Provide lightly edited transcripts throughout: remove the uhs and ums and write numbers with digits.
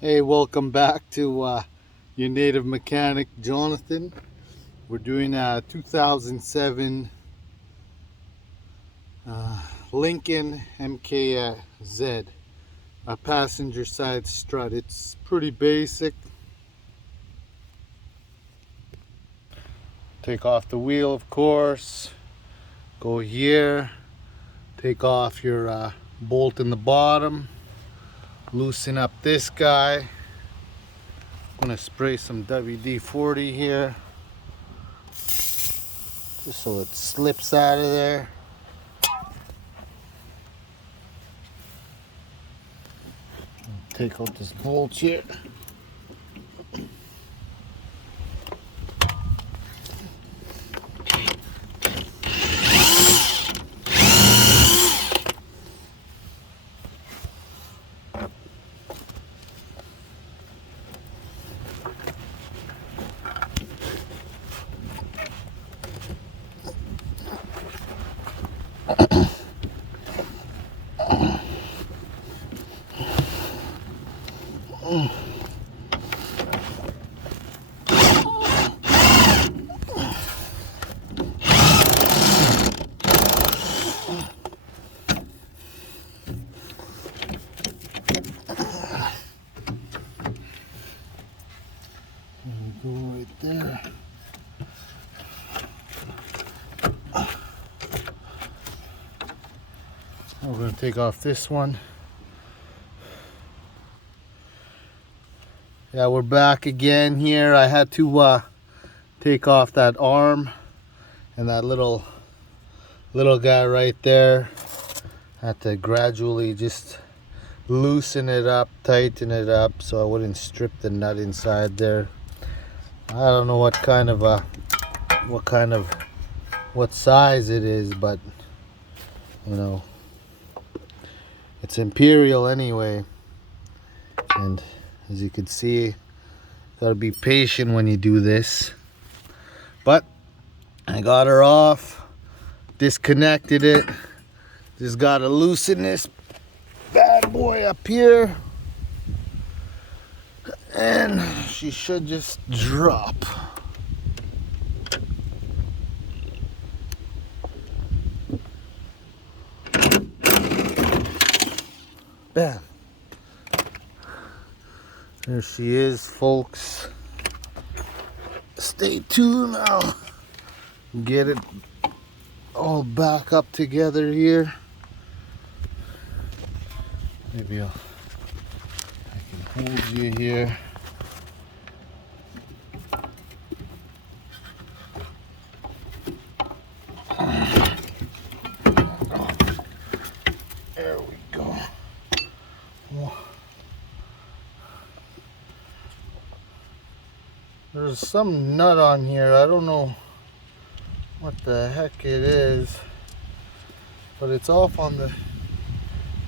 Hey, welcome back to your native mechanic, Jonathan. We're doing a 2007 Lincoln MKZ, a passenger side strut. It's pretty basic. Take off the wheel, of course. Go here. Take off your bolt in the bottom. Loosen up this guy. I'm gonna spray some WD-40 here, just so it slips out of there. Take out this bolt here. Go right there. We're going to take off this one. Yeah, we're back again here. I had to take off that arm and that little guy right there. Had to gradually just loosen it up, tighten it up so I wouldn't strip the nut inside there. I don't know what size it is, but you know, it's Imperial anyway. And as you can see, gotta be patient when you do this. But I got her off, disconnected it. Just gotta loosen this bad boy up here, and she should just drop. Bam. There she is, folks. Stay tuned. I'll get it all back up together here. Maybe I can hold you here. There we go. There's some nut on here. I don't know what the heck it is, but it's off on the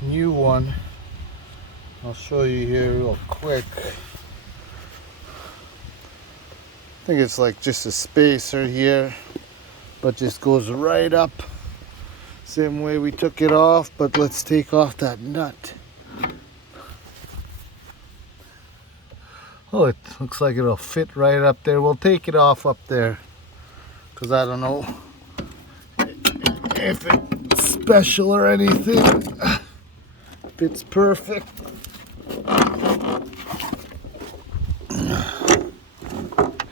new one. I'll show you here real quick. I think it's like just a spacer here, but just goes right up. Same way we took it off, but let's take off that nut. Oh, it looks like it'll fit right up there. We'll take it off up there, because I don't know if it's special or anything. Fits perfect.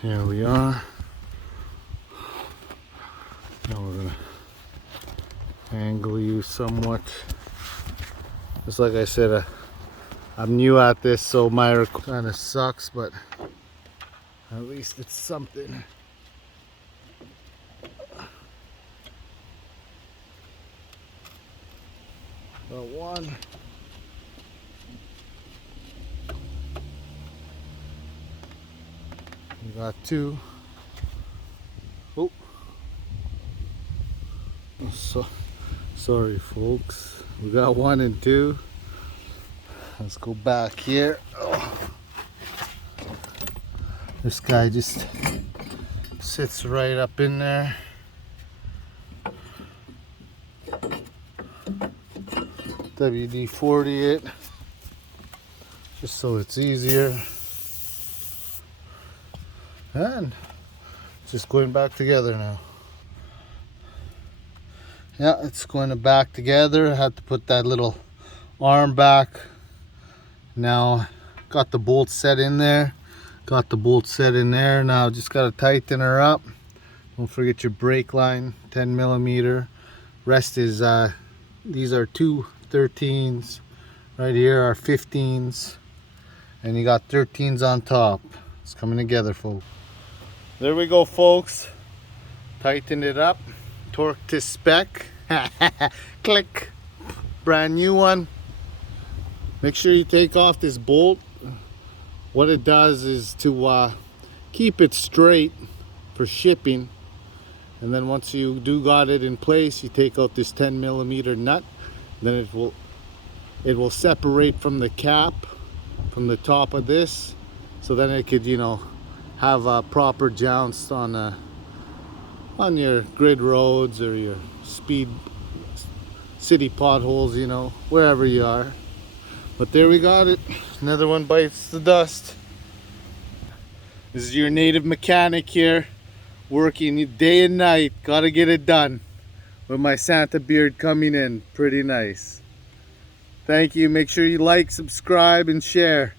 Here we are. Now we're gonna angle you somewhat. Just like I said, I'm new at this, so my kind of sucks, but at least it's something. Got one. We got two. Oh. So sorry, folks. We got one and two. Let's go back here. Oh. This guy just sits right up in there. WD-40 it. just so it's easier. And it's just going back together now. Yeah, it's going back together. I had to put that little arm back. Now got the bolt set in there. Got the bolt set in there. Now just gotta tighten her up. Don't forget your brake line, 10 millimeter. Rest is these are two 13s. Right here are 15s. And you got 13s on top. It's coming together, folks. There we go, folks. Tighten it up. Torque to spec. Click. Brand new one. Make sure you take off this bolt. What it does is to keep it straight for shipping. And then once you do got it in place, you take out this 10 millimeter nut. Then it will separate from the cap, from the top of this. So then it could, have a proper jounce on your grid roads or your speed city potholes, wherever you are. But there we got it. Another one bites the dust. This is your native mechanic here, working day and night. Gotta get it done. With my Santa beard coming in. Pretty nice. Thank you. Make sure you like, subscribe, and share.